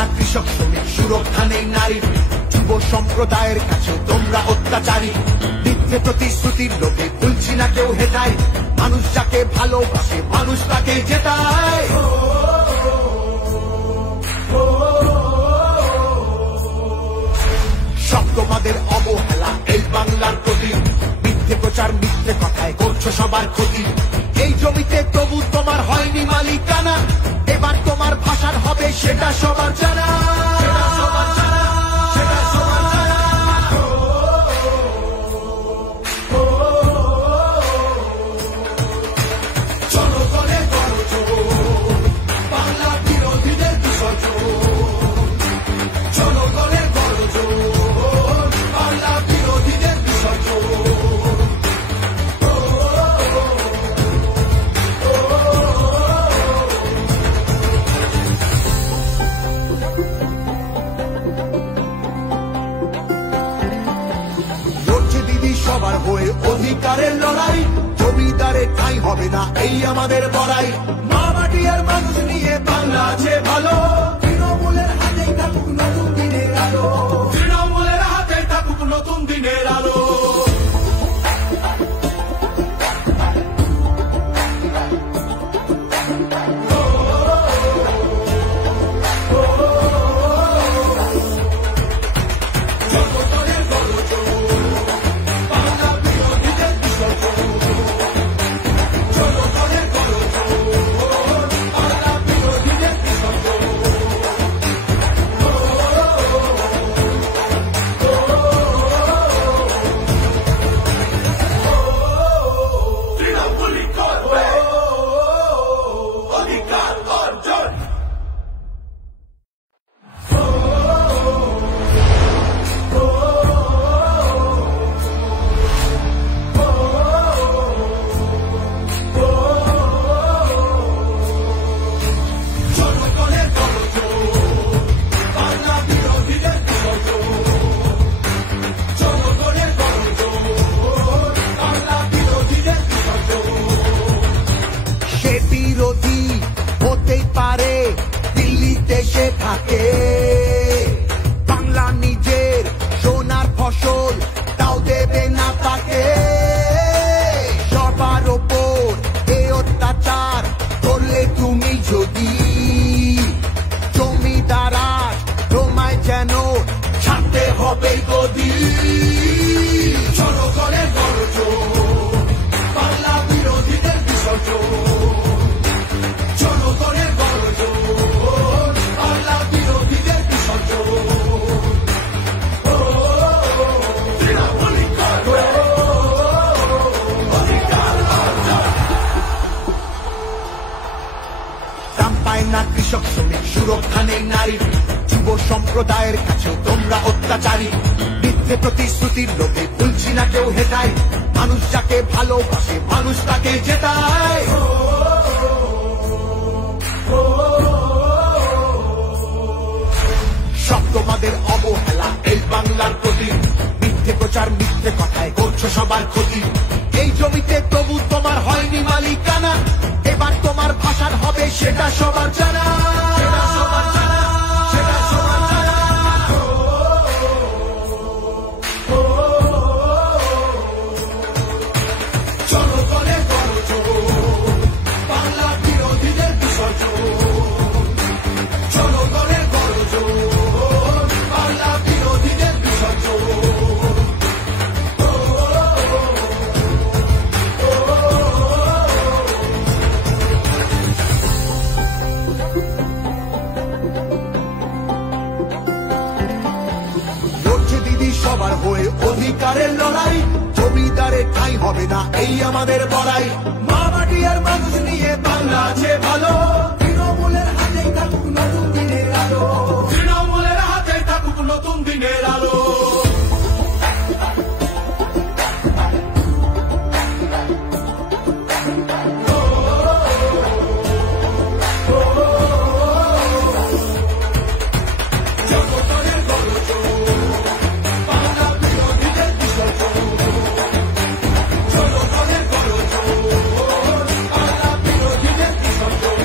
না কৃষক শ্রমিক, সুরক্ষা নেই নারীর, যুব সম্প্রদায়ের কাছে তোমরা অত্যাচারী। মিথ্যে প্রতিশ্রুতির লোভে ভুলছি না কেউ হেটায়, মানুষ যাকে ভালোবাসে মানুষ তাকে জেতায়। সব তোমাদের অবহেলা এই বাংলার প্রতি, মিথ্যে প্রচার মিথ্যে কথায় করছো সবার ক্ষতি। এই জমিতে তবু তোমার হয়নি মালিকানা, এবার তোমার ভাষার হবে সেটা সবার জানা। জনগণের গর্জন, বাংলা বিরোধীদের বিসর্জন। জনগণের গর্জন, বাংলা বিরোধীদের বিসর্জন। সবার হয়ে অধিকারের লড়াই, জমিদারে ঠাঁই হবে না এই আমাদের বড়াই। মা মাটি আর মানুষ নিয়ে বাংলা আছে ভালো, তৃণমূলের হাতেই থাকুক নতুন দিনের আলো। তৃণমূলের হাতেই থাকুক নতুন দিনের আলো। বাংলা নিজের সোনার ফসল তাও দেবে না তাকে। সবার ওপর এ অত্যাচার করলে তুমি যদি, জমিদারা তোমায় যেন ছাড়তে হবে গদি। জনগণের গর্জন, বাংলা বিরোধীদের বিসর্জন। জনগণের গর্জন, বাংলা বিরোধীদের বিসর্জন। দাম পায় না কৃষক শ্রমিক, সুরক্ষা নেই নারীর, যুব সম্প্রদায়ের কাছে তোমরা অত্যাচারী। মিথ্যে প্রতিশ্রুতির লোভে ভুলছি না কেউ হেটায়, মানুষ যাকে ভালোবাসে মানুষ তাকে জেতায়। সব তোমাদের অবহেলা এই বাংলার প্রতি, মিথ্যে প্রচার মিথ্যে কথায় করছো সবার ক্ষতি। এই জমিতে তবু তোমার হয়নি মালিকানা, এবার তোমার ভাষার হবে সেটা সবার জানা। জনগণের গর্জন, বাংলা বিরোধীদের বিসর্জন। জনগণের গর্জন, বাংলা বিরোধীদের বিসর্জন। লড়ছে দিদি সবার হয়ে অধিকারের লড়াই, জমিদারে ঠাঁই হবে না এই আমাদের বড়াই। মা মাটি আর মানুষ নিয়ে বাংলা আছে ভালো, তৃণমূলের হাতেই থাকুক নতুন দিনের আলো। তৃণমূলের হাতেই থাকুক নতুন দিনের আলো। জনগণের গর্জন, বাংলা বিরোধীদের বিসর্জন। জনগণের গর্জন, বাংলা বিরোধীদের বিসর্জন।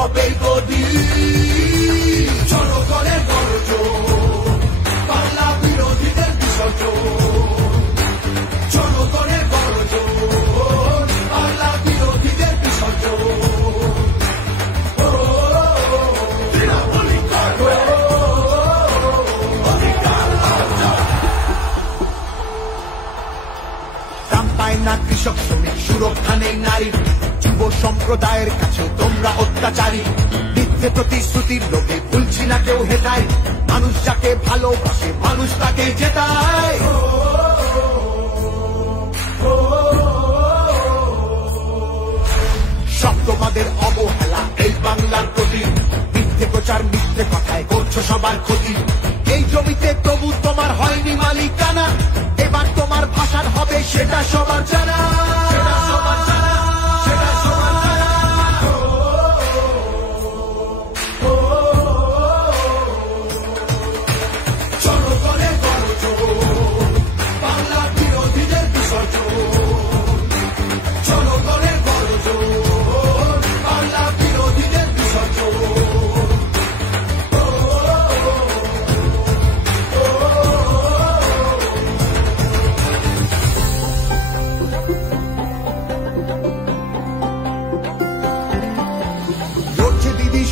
হবে গদি জনগণের গর্জন বাংলা বিরোধীদের বিসর্জন জনগণের গর্জন বাংলা বিরোধীদের বিসর্জন দাম পায় না কৃষক শ্রমিক সুরক্ষা নেই নারীর যুব সম্প্রদায়ের কাছে তোমরা অত্যাচারী মিথ্যে প্রতিশ্রুতির লোভে ভুলছি না কেউ হেটায় মানুষ যাকে ভালোবাসে মানুষ তাকে জেতায় সব তোমাদের অবহেলা এই বাংলার প্রতি মিথ্যে প্রচার মিথ্যে কথায় করছো সবার ক্ষতি এই জমিতে তবু তোমার হয়নি মালিকানা এবার তোমার ভাষার হবে সেটা সবার জানা সেটা সবার জানা সেটা সবার জানা জনগণের গর্জন বাংলা বিরোধীদের বিসর্জন জনগণের গর্জন বাংলা বিরোধীদের বিসর্জন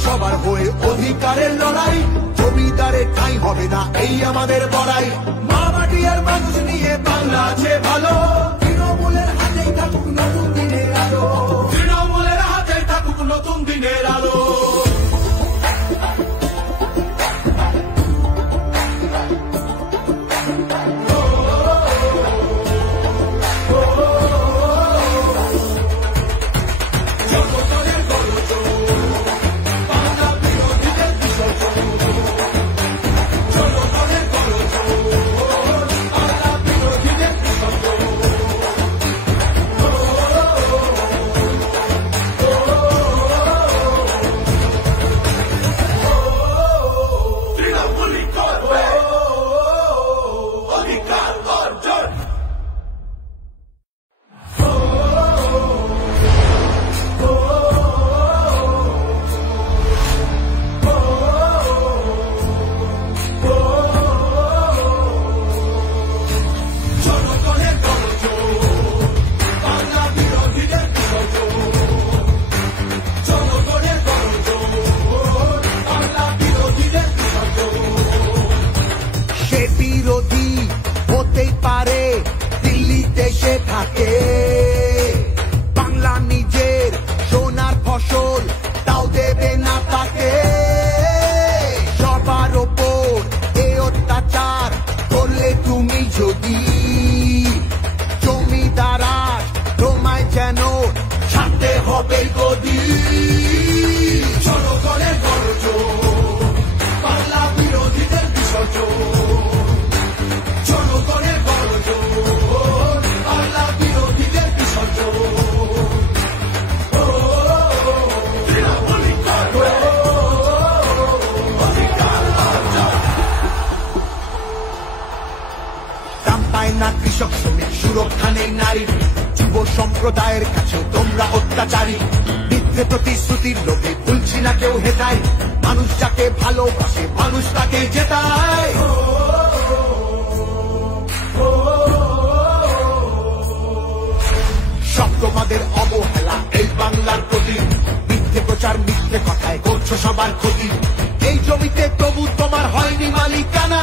সবার হয়ে অধিকারের লড়াই জমিদারের ঠাঁই হবে না এই আমাদের বড়াই মা মাটি আর মানুষ নিয়ে বাংলা আছে ভালো তৃণমূলের হাতেই থাকুক নতুন দিনের আলো তৃণমূলের হাতেই থাকুক নতুন দিনের আলো বাংলা নিজের সোনার ফসল তাও দেবে না তাকে সবার ওপর এ অত্যাচার করলে তুমি যদি জমিদার তোমায় যেন ছাড়তে হবে গদি জনগণের গর্জন বাংলা বিরোধীদের বিসর্জন জনগণের গর্জন বাংলা বিরোধীদের বিসর্জন দাম পায় না কৃষক শ্রমিক সুরক্ষা নেই নারীর যুব সম্প্রদায়ের কাছেও তোমরা অত্যাচারী মিথ্যে প্রতিশ্রুতির লোভে ভুলছি না কেউ হেটায় মানুষ যাকে ভালোবাসে মানুষ তাকে জেতায় সব তোমাদের অবহেলা এই বাংলার প্রতি মিথ্যে প্রচার মিথ্যে কথায় করছো সবার ক্ষতি এই জমিতে তবু তোমার হয়নি মালিকানা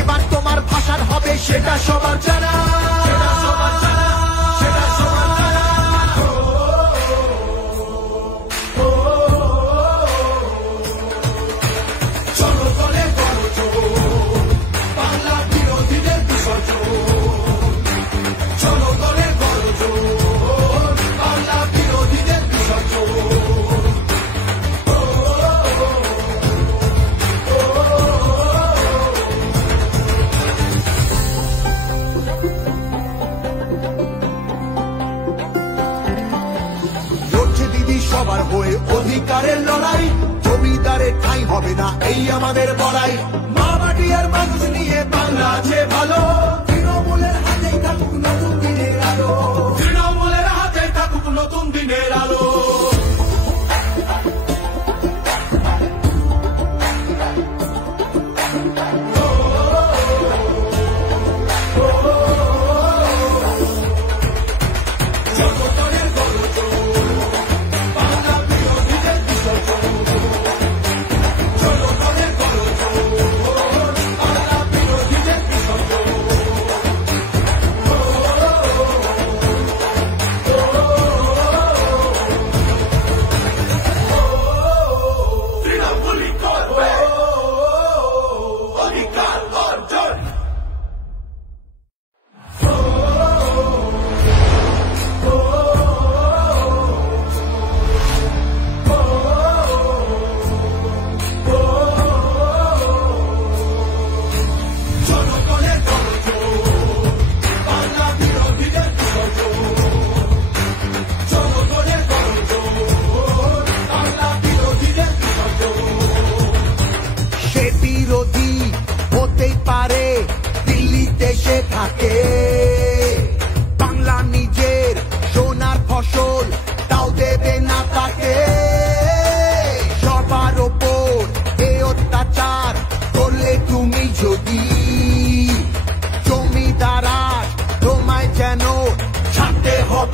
এবার তোমার ভাষার হবে সেটা সবার জানা সেটা সবার জানা সেটা সবার জানা জনগণের গর্জন বাংলা বিরোধীদের বিসর্জন জনগণের গর্জন বাংলা বিরোধীদের বিসর্জন সবার হয়ে অধিকারের লড়াই জমিদারের ঠাঁই হবে না এই আমাদের বড়াই মা মাটি আর মানুষ নিয়ে বাংলা আছে ভালো তৃণমূলের হাতেই থাকুক নতুন দিনের আলো তৃণমূলের হাতেই থাকুক নতুন দিনের আলো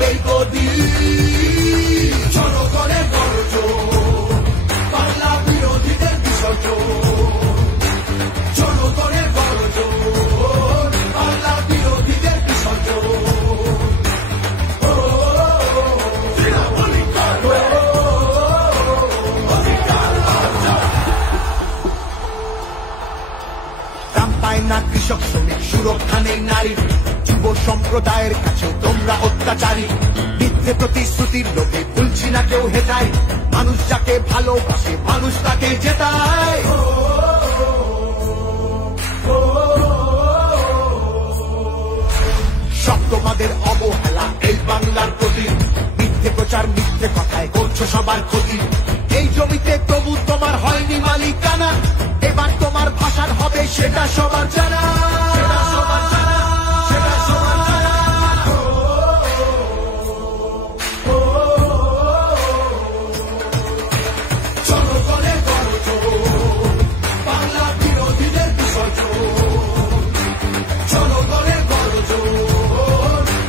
হবে গদি। জনগণের গর্জন, বাংলা বিরোধীদের বিসর্জন। জনগণের গর্জন, বাংলা বিরোধীদের বিসর্জন। দাম পায় না কৃষক শ্রমিক, সুরক্ষা নেই নারীর, যুব সম্প্রদায়ের কাছে তোমরা অত্যাচারী। মিথ্যে প্রতিশ্রুতির লোভে ভুলছি না কেউ হেটায়, মানুষ যাকে ভালোবাসে মানুষ তাকে জেতায়। সব তোমাদের অবহেলা এই বাংলার প্রতি, মিথ্যে প্রচার মিথ্যে কথায় করছো সবার ক্ষতি। এই জমিতে তবু তোমার হয়নি মালিকানা, এবার তোমার ভাষার হবে সেটা সবার জানা। জনগণের গর্জন, বাংলা বিরোধীদের বিসর্জন। জনগণের গর্জন,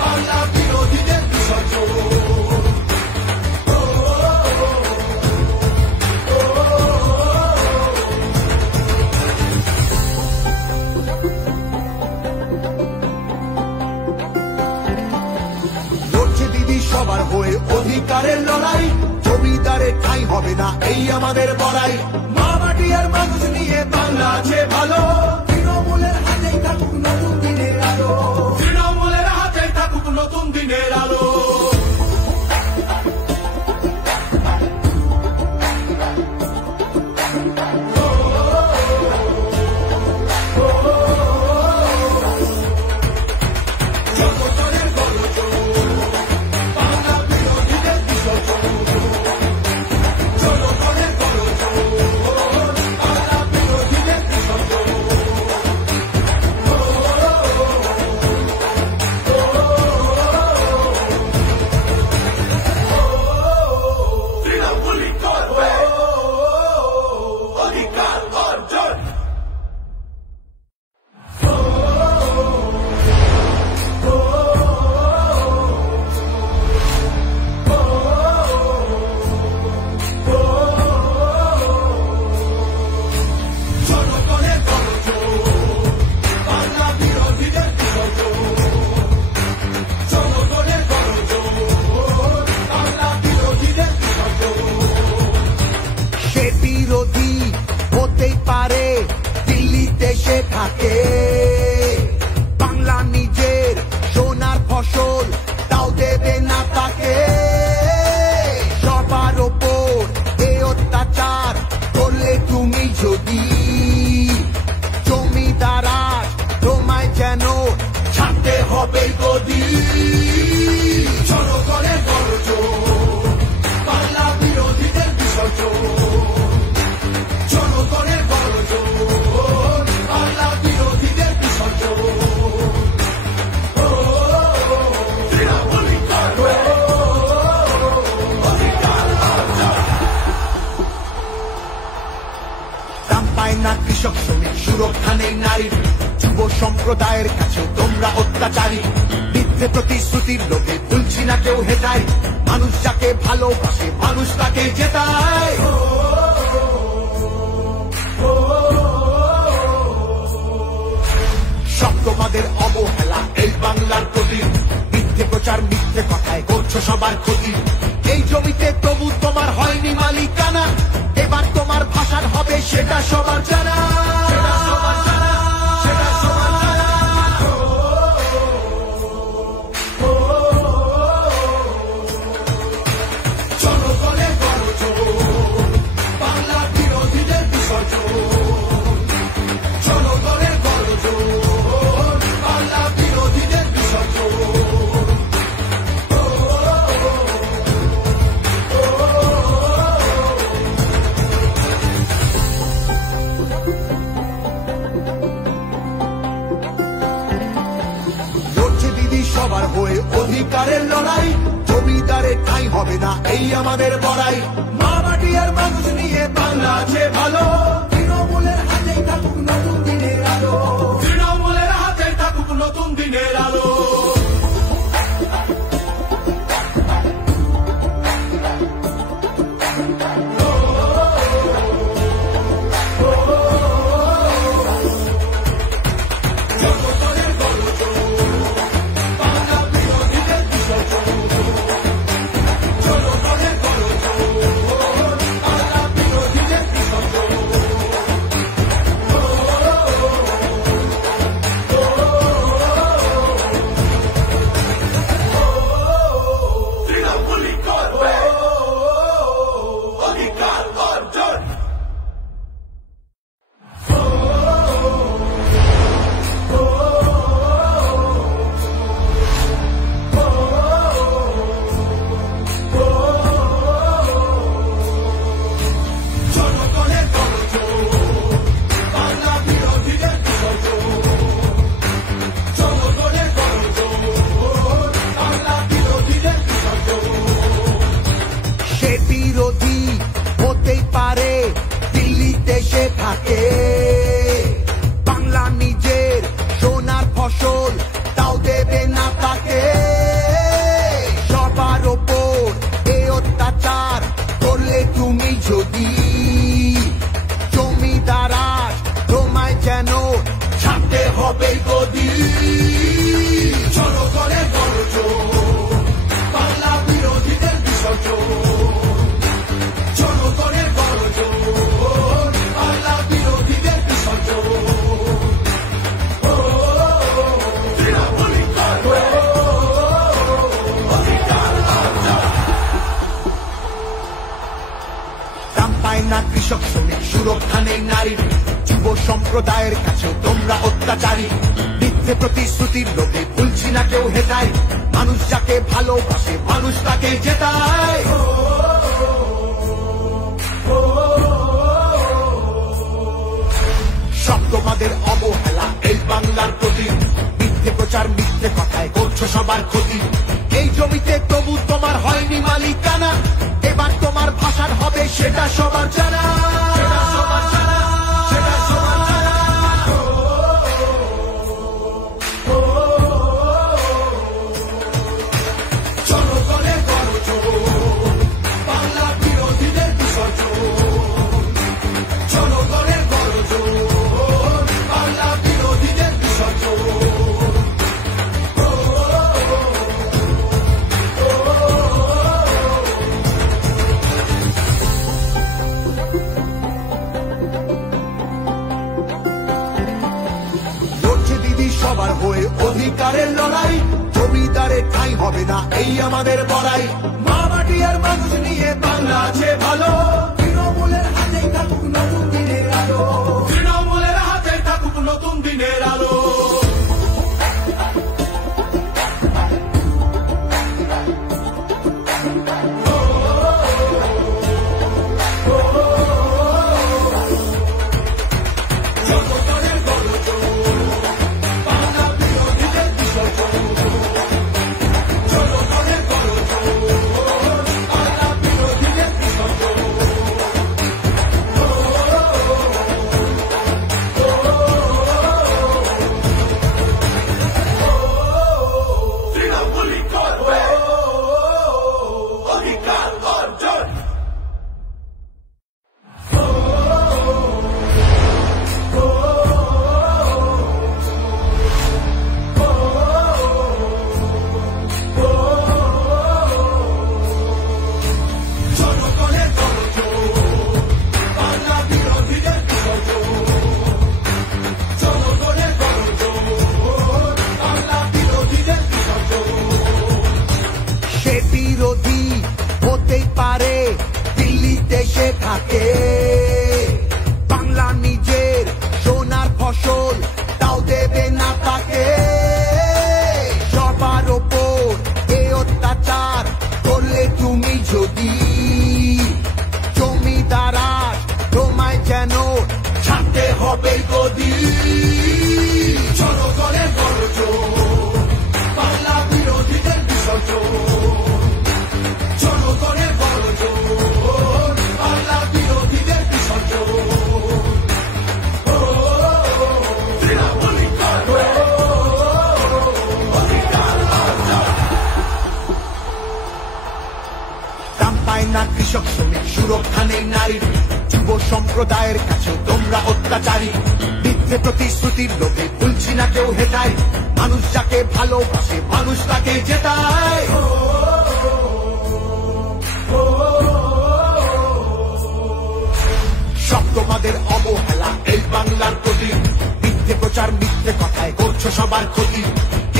বাংলা বিরোধীদের বিসর্জন। লড়ছে দিদি সবার হয়ে অধিকারের লড়াই, জমিদারের ঠাঁই হবে না এই আমাদের বড়াই। মা মাটি আর মানুষ নিয়ে বাংলা আছে ভালো, তৃণমূলের হাতেই থাকুক নতুন দিনের আলো। তৃণমূলের হাতেই থাকুক নতুন দিনের আলো। জনগণের গর্জন, বাংলা বিরোধীদের বিসর্জন। জনগণের গর্জন, বাংলা বিরোধীদের বিসর্জন। তৃণমূলই করবে অধিকার অর্জন। জনগণের গর্জন, বাংলা বিরোধীদের বিসর্জন। জনগণের গর্জন, বাংলা বিরোধীদের বিসর্জন। সে বিরোধী হতেই পারে, দিল্লিতে সে থাকে, বাংলা নিজের সোনার ফসল তাও দেবে না তাকে। সবার ওপর এ অত্যাচার করলে তুমি যদি, জমিদারাজ তোমায় যেন ছাড়তে হবে গদি। জনগণের গর্জন, বাংলা বিরোধীদের বিসর্জন। জনগণের গর্জন, বাংলা বিরোধীদের বিসর্জন। তৃণমূলই করবে অধিকার অর্জন। দাম পায় না কৃষক শ্রমিক, সুরক্ষা নেই নারীর, যুব সম্প্রদায়ের কাছে তোমরা অত্যাচারী। মিথ্যে প্রতিশ্রুতির লোভে ভুলছি না কেউ হেটায়, মানুষ যাকে ভালোবাসে মানুষ তাকে জেতায়। সব তোমাদের অবহেলা এই বাংলার প্রতি, মিথ্যে প্রচার মিথ্যে কথায় করছো সবার ক্ষতি। এই জমিতে তবু তোমার হয়নি মালিকানা, এবার তোমার ভাষার হবে সেটা সবার জানা। জনগণের গর্জন, বাংলা বিরোধীদের বিসর্জন। জনগণের গর্জন, বাংলা বিরোধীদের বিসর্জন। লড়ছে দিদি সবার হয়ে অধিকারের লড়াই, জমিদারের ঠাঁই হবে না এই আমাদের বড়াই। মা মাটি আর মানুষ নিয়ে বাংলা আছে ভালো, তৃণমূলের হাতেই থাকুক নতুন দিনের আলো। তৃণমূলের হাতেই থাকুক নতুন দিনের আলো। শ্রমিক সুরক্ষা নেই নারীর, যুব সম্প্রদায়ের কাছেও তোমরা অত্যাচারী। মিথ্যে প্রতিশ্রুতির লোভে ভুলছি না কেউ হেতায়, মানুষ যাকে ভালোবাসে মানুষ তাকে জেতায়। সব তোমাদের অবহেলা এই বাংলার প্রতি, মিথ্যে প্রচার মিথ্যে কথায় করছো সবার ক্ষতি। এই জমিতে তবু তোমার হয়নি মালিকানা, এবার তোমার ভাষার হবে সেটা সবার জানা। জনগণের গর্জন, বাংলা বিরোধীদের বিসর্জন। জনগণের গর্জন, বাংলা বিরোধীদের বিসর্জন। সবার হয়ে অধিকারের লড়াই, জমিদারের ঠাঁই হবে না এই আমাদের বড়াই। মা মাটি আর মানুষ নিয়ে বাংলা আছে ভালো, তৃণমূলের হাতে থাকুক নতুন দিনের আলো। তৃণমূলের হাতে থাকুক নতুন দিনের আলো। বিরোধী হতেই পারে দিল্লিতে সে থাকে, বাংলা নিজের সোনার ফসল তাও দেবে না তাকে। সবার ওপর এ অত্যাচার করলে তুমি যদি, জমিদারা তোমায় যেন ছাড়তে হবে গদি। জনগণের গর্জন, বাংলা বিরোধীদের বিসর্জন। জনগণের গর্জন, বাংলা বিরোধীদের বিসর্জন। দাম পায় না কৃষক শ্রমিক, সুরক্ষা নেই নারীর, যুব সম্প্রদায়ের কাছেও তোমরা অত্যাচারী। মিথ্যে প্রতিশ্রুতির লোভে ভুলছি না কেউ হেতায়, মানুষ যাকে ভালোবাসে মানুষ তাকে জেতায়। সব তোমাদের অবহেলা এই বাংলার প্রতি, মিথ্যে প্রচার মিথ্যে কথায় করছো সবার ক্ষতি।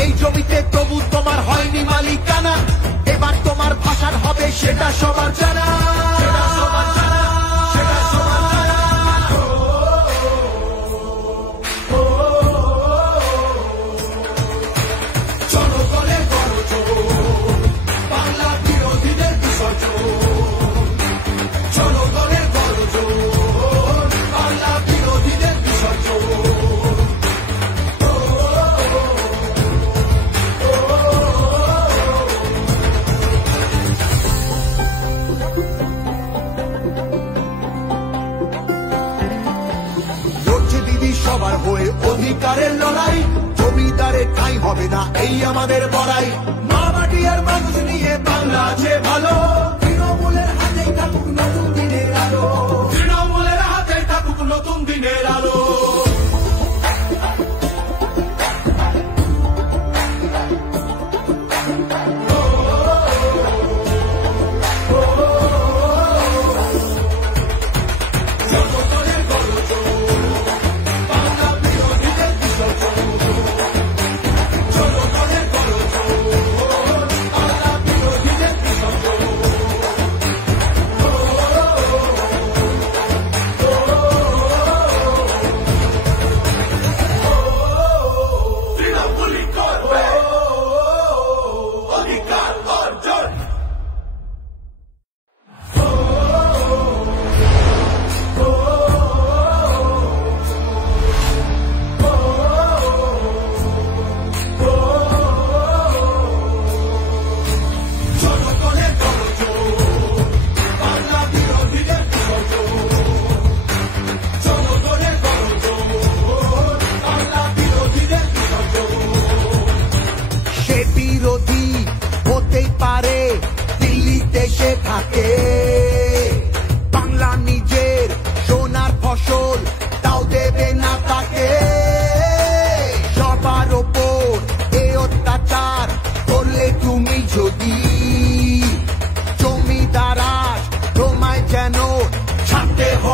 এই জমিতে তবু তোমার হয়নি মালিকানা, এবার তোমার ভাষার হবে সেটা সবার জানা। জনগণের গর্জন, বাংলা বিরোধীদের বিসর্জন। জনগণের গর্জন, বাংলা বিরোধীদের বিসর্জন। লড়ছে দিদি সবার হয়ে অধিকারের লড়াই, জমিদারের ঠাঁই হবে না এই আমাদের বড়াই। মা মাটি আর মানুষ নিয়ে বাংলা আছে ভালো, তৃণমূলের হাতেই থাকুক নতুন দিনের আলো। তৃণমূলের হাতে থাকুক নতুন দিনের আলো।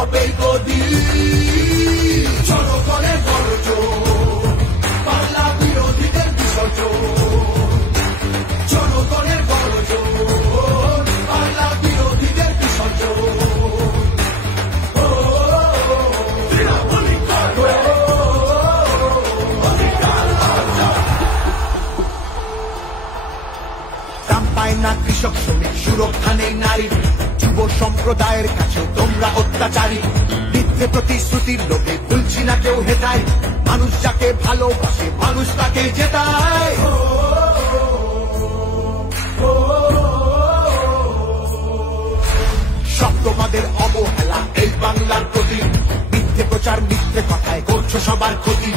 হবে গদি জনগণের গর্জন বাংলা বিরোধীদের বিসর্জন জনগণের গর্জন বাংলা বিরোধীদের বিসর্জন দাম পায় না কৃষক শ্রমিক সুরক্ষা নেই নারীর যুব সম্প্রদায়ের কাছেও তোমরা অত্যাচারী মিথ্যে প্রতিশ্রুতির লোকে ভুলছি না কেউ হেটায় মানুষ যাকে ভালোবাসে মানুষ তাকে জেতায় সব তোমাদের অবহেলা এই বাংলার প্রতি মিথ্যে প্রচার মিথ্যে কথায় করছো সবার ক্ষতি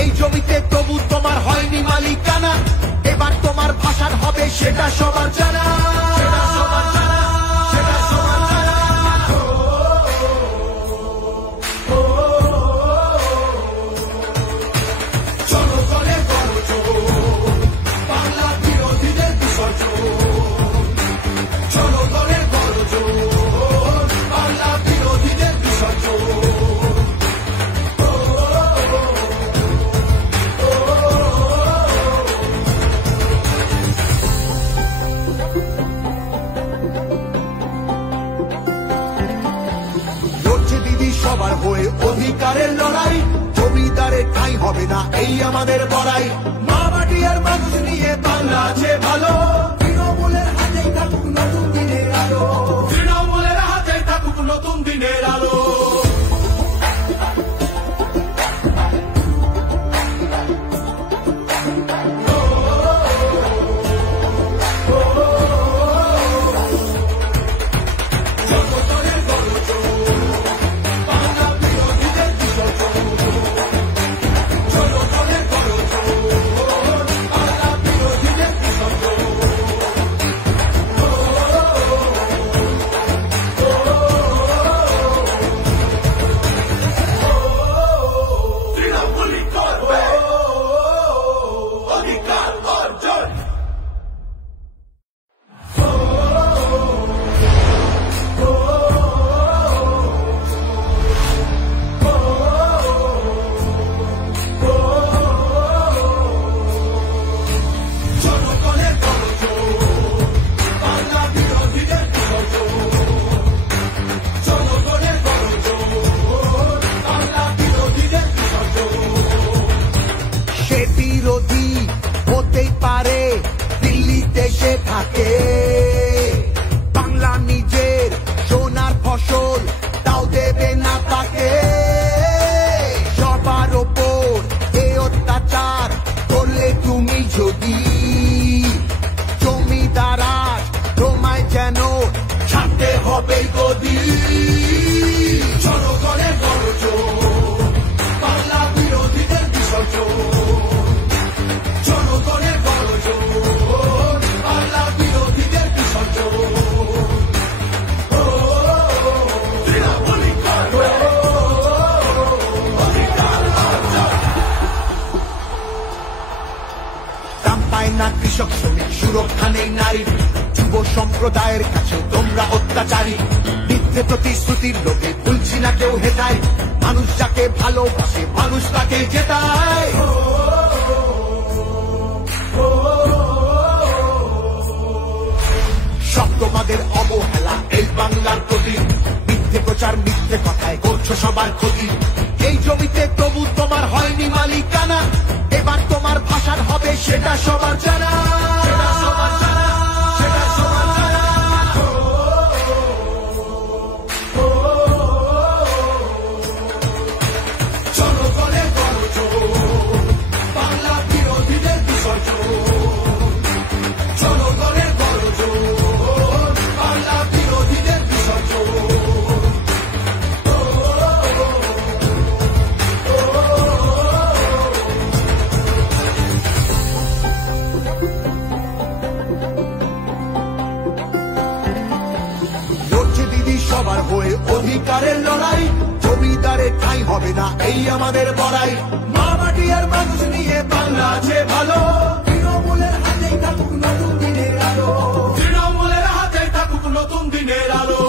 এই জমিতে তবু তোমার হয়নি মালিকানা এবার তোমার ভাষার হবে সেটা সবার জানা জনগণের গর্জন বাংলা বিরোধীদের বিসর্জন জনগণের গর্জন বাংলা বিরোধীদের বিসর্জন সবার হয়ে অধিকারের লড়াই জমিদারের ঠাঁই হবে না এই আমাদের বড়াই মা মাটি আর মানুষ নিয়ে বাংলা আছে ভালো তৃণমূলের হাতেই থাকুক নতুন দিনের আলো তৃণমূলের হাতেই থাকুক নতুন দিনের আলো বাংলা নিজের সোনার ফসল তাও দেবে না তাকে সবার ওপর এ অত্যাচার করলে তুমি যদি জমিদার তোমায় যেন ছাড়তে হবে গদি জনগণের গর্জন বাংলা বিরোধীদের বিসর্জন জনগণের গর্জন বাংলা বিরোধীদের বিসর্জন দাম পায় না কৃষক শ্রমিক সুরক্ষা নেই নারীর যুব সম্প্রদায়ের কাছে তোমরা অত্যাচারী মিথ্যে প্রতিশ্রুতির লোকে ভুলছি না কেউ হেটায় মানুষ যাকে ভালোবাসে মানুষ তাকে জেতায় সব তোমাদের অবহেলা এই বাংলার প্রতি মিথ্যে প্রচার মিথ্যে কথায় করছো সবার ক্ষতি এই জমিতে তবু তোমার হয়নি মালিকানা এবার তোমার ভাষার হবে সেটা সবার জানা জনগণের গর্জন বাংলা বিরোধীদের বিসর্জন জনগণের গর্জন বাংলা বিরোধীদের বিসর্জন সবার হয়ে অধিকারের লড়াই জমিদারের ঠাঁই হবে না এই আমাদের বড়াই মা মাটি আর মানুষ নিয়ে বাংলা আছে ভালো তৃণমূলের হাতেই থাকুক নতুন দিনের আলো তৃণমূলের হাতেই থাকুক নতুন দিনের আলো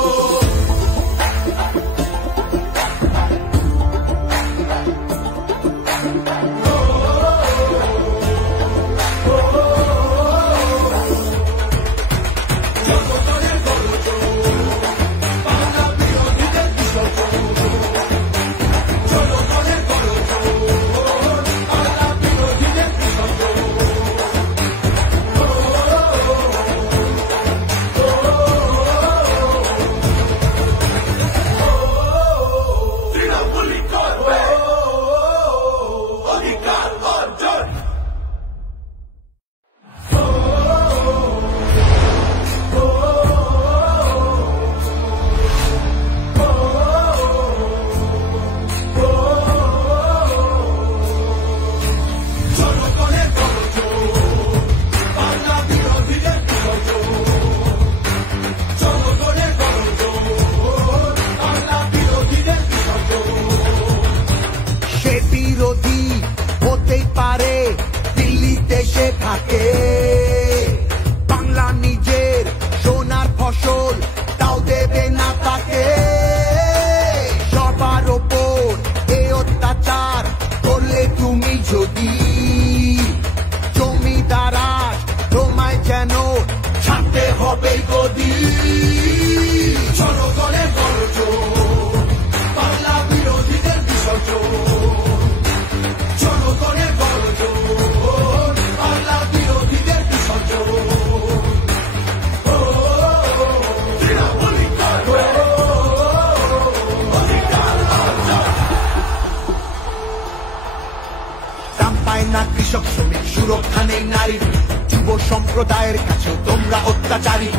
কৃষক শ্রমিক সুরক্ষা নেই নারীর, যুব সম্প্রদায়ের কাছেও তোমরা অত্যাচারী।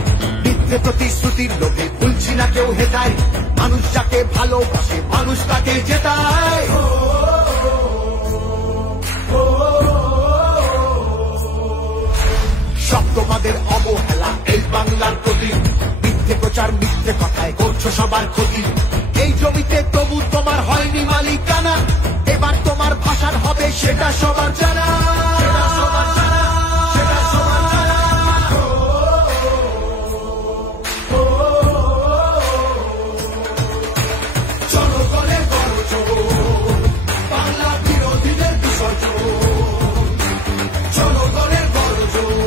মিথ্যে প্রতিশ্রুতির লোভে ভুলছি না কেউ হেতায়, মানুষ যাকে ভালোবাসে মানুষ তাকে জেতায়। সব তোমাদের অবহেলা এই বাংলার প্রতি, মিথ্যে প্রচার মিথ্যে কথায় করছো সবার ক্ষতি। এই জমিতে তবু তোমার হয়নি মালিকানা, এবার তোমার ভাষার হবে সেটা সবার জানা। জনগণের গর্জন, বাংলা বিরোধীদের বিসর্জন। জনগণের গর্জন,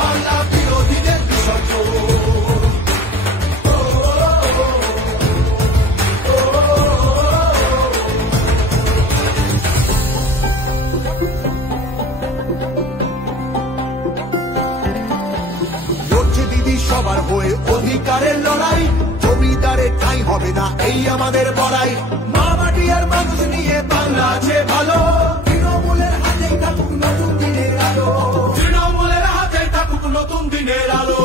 বাংলা বিরোধীদের বিসর্জন। সবার হয়ে অধিকারের লড়াই, জমিদারের ঠাঁই হবে না এই আমাদের বড়াই। মা মাটি আর মানুষ নিয়ে বাংলা আছে ভালো, তৃণমূলের হাতেই থাকুক নতুন দিনের আলো। তৃণমূলের হাতেই থাকুক নতুন দিনের আলো।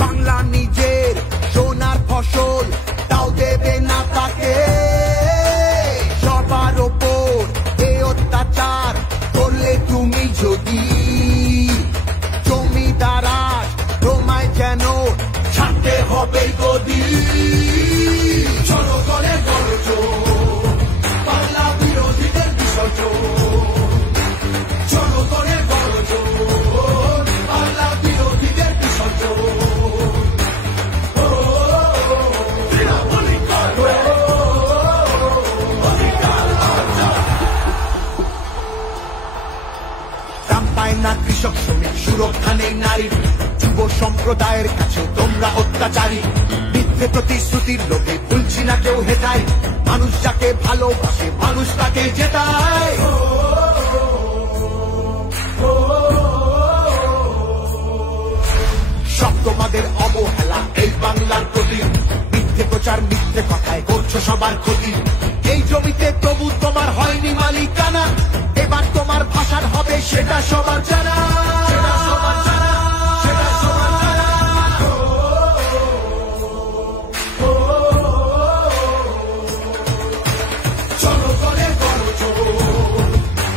বাংলা নিজের সোনার ফসল তাও দেবে না তাকে। সবার ওপর এ অত্যাচার করলে তুমি যদি, জমিদারা তোমায় যেন ছাড়তে হবে গদি। জনগণের গর্জন, বাংলা বিরোধীদের বিসর্জন। জনগণের গর্জন, বাংলা বিরোধীদের বিসর্জন। দাম পায় না কৃষক শ্রমিক সুরক্ষা নেই নারীর, যুব সম্প্রদায়ের কাছেও তোমরা অত্যাচারী। মিথ্যে প্রতিশ্রুতির লোভে ভুলছি না কেউ হেতায়, মানুষ যাকে ভালোবাসে মানুষ তাকে জেতায়। সব তোমাদের অবহেলা এই বাংলার প্রতি, মিথ্যে প্রচার মিথ্যে কথায় করছো সবার ক্ষতি। এই জমিতে তবু তোমার হয়নি মালিকানা, এবার তোমার ভাষার হবে সেটা সবার জানা। জনগণের গর্জন,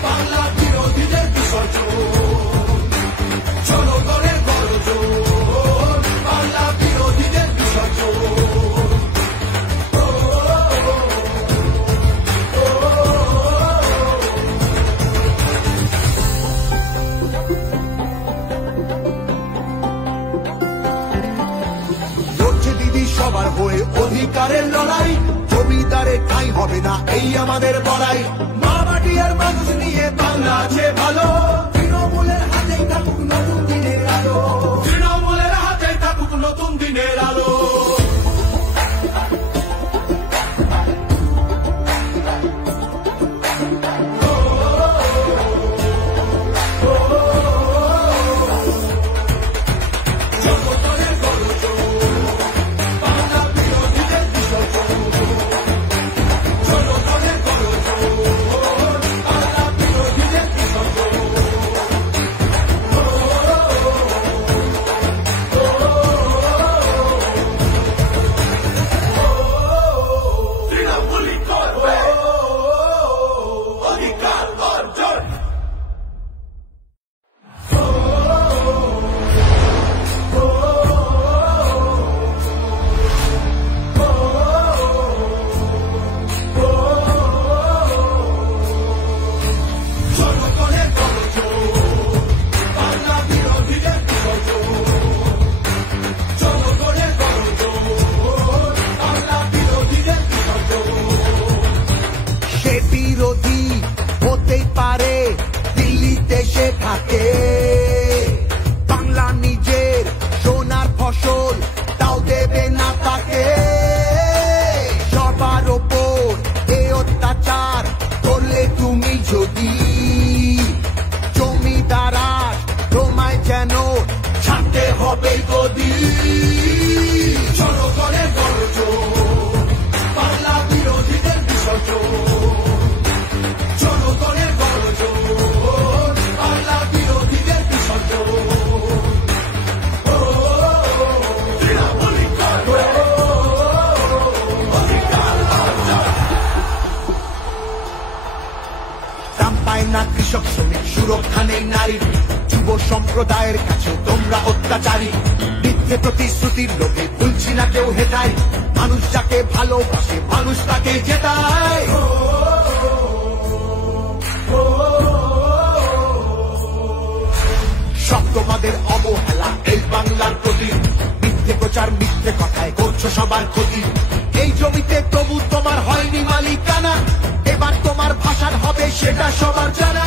বাংলা বিরোধীদের বিসর্জন। জনগণের গর্জন, বাংলা বিরোধীদের বিসর্জন। সবার হয়ে অধিকারের লড়াই, জমিদারের ঠাঁই হবে না এই আমাদের বড়াই। মা মাটি আর মানুষ নিয়ে বাংলা আছে ভালো, তৃণমূলের হাতেই থাকুক নতুন দিনের আলো। তৃণমূলের হাতেই থাকুক নতুন দিনের আলো। জনগণের গর্জন, বাংলা বিরোধীদের বিসর্জন। থাকে বাংলা নিজের সোনার ফসল তাও দেবে না তাকে সবার ওপর এ অত্যাচার করলে তুমি যদি জমিদার তোমায় যেন ছাড়তে হবে গদি জনগণের গর্জন বাংলা বিরোধীদের বিসর্জন জনগণের গর্জন বাংলা বিরোধীদের বিসর্জন দাম পায় না কৃষক শ্রমিক সুরক্ষা নেই নারীর যুব সম্প্রদায়ের কাছে তোমরা অত্যাচারী মিথ্যে প্রতিশ্রুতির লোভে ভুলছি না কেউ হেটায় মানুষ যাকে ভালোবাসে মানুষ তাকে জেতায় সব তোমাদের অবহেলা এই বাংলার প্রতি মিথ্যে প্রচার মিথ্যে কথায় করছো সবার ক্ষতি এই জমিতে তবু তোমার হয়নি মালিকানা এবার তোমার ভাষার হবে সেটা সবার জানা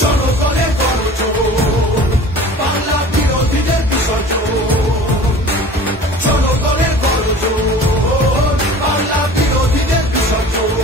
জনগণের গর্জন বাংলা বিরোধীদের বিসর্জন জনগণের গর্জন বাংলা বিরোধীদের বিসর্জন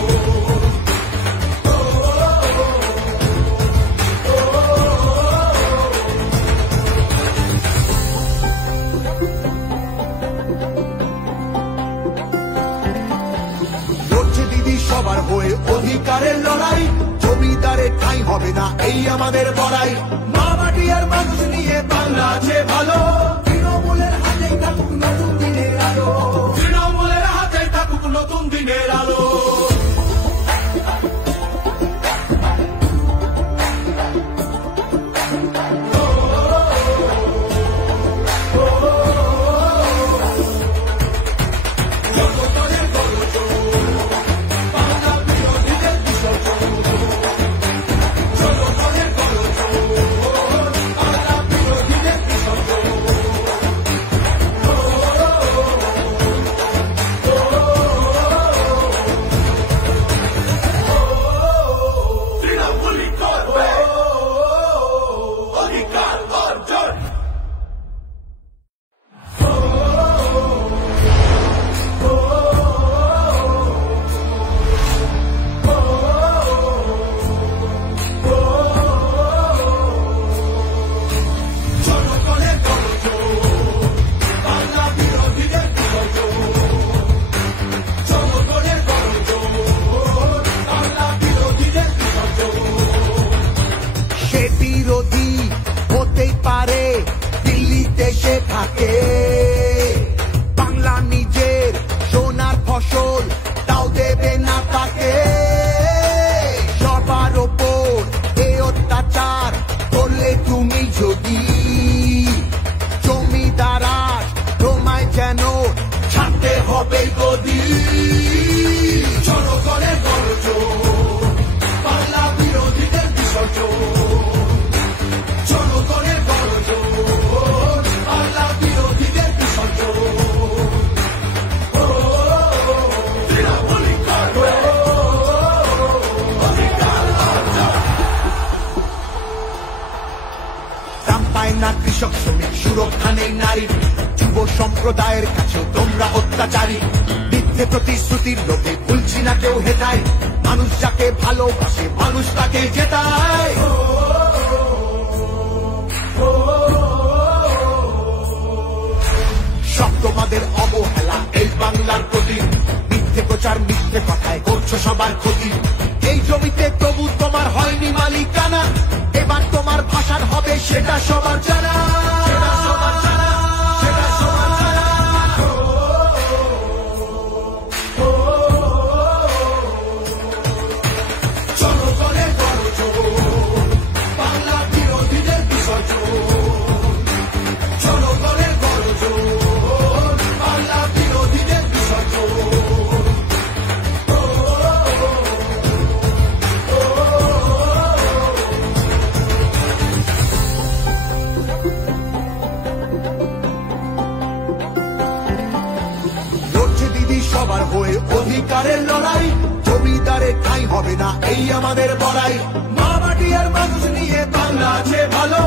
সবার হয়ে অধিকারের লড়াই জমিদারে ঠাঁই হবে না এই আমাদের বড়াই মা মাটি আর মানুষ নিয়ে বাংলা আছে ভালো তৃণমূলের হাতে থাকুক নতুন দিনের আলো তৃণমূলের হাতে থাকুক নতুন দিনের আলো বাংলা নিজের সোনার ফসল তাও দেবে না তাকে সবার ওপর এ অত্যাচার করলে তুমি যদি জমিদার তোমায় যেন ছাড়তে হবে গদি জনগণের গর্জন বাংলা বিরোধীদের বিসর্জন জনগণের গর্জন না কৃষক শ্রমিক সুরক্ষা নেই নারীর যুব সম্প্রদায়ের কাছে তোমরা অত্যাচারী মিথ্যে প্রতিশ্রুতির লোভে ভুলছি না কেউ হেটায় মানুষ যাকে ভালোবাসে মানুষ তাকে জেতায় সব তোমাদের অবহেলা এই বাংলার প্রতি মিথ্যে প্রচার মিথ্যে কথায় করছো সবার ক্ষতি এই জমিতে তবু তোমার হয়নি মালিকানা এবার তোমার ভাষার হবে সেটা সবার জানা জনগণের গর্জন বাংলা বিরোধীদের বিসর্জন জনগণের গর্জন বাংলা বিরোধীদের বিসর্জন সবার হয়ে অধিকারের লড়াই, জমিদারে ঠাঁই হবে না এই আমাদের বড়াই। মা মাটি আর মানুষ নিয়ে বাংলা আছে ভালো।